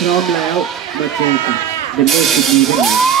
พร้อมแล้วมาเจอกับเดนเวอร์ซิดนีย์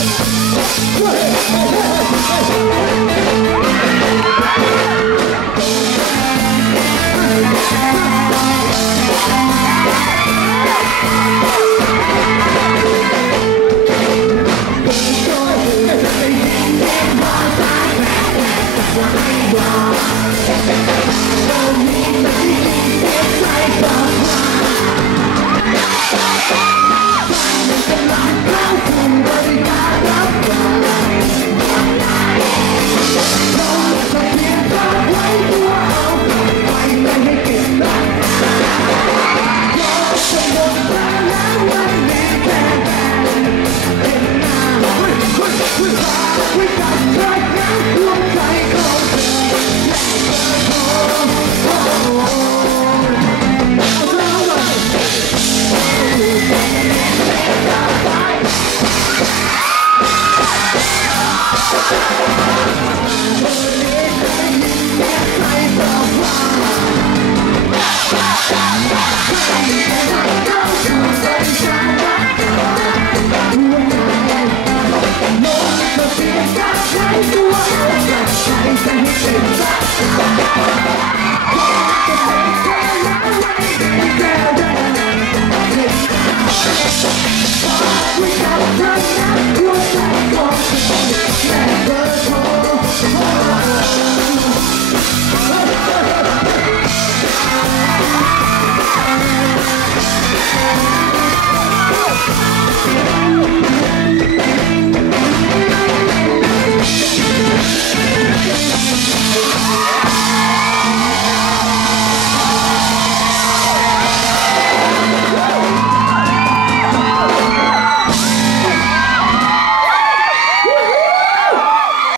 Wow. We got a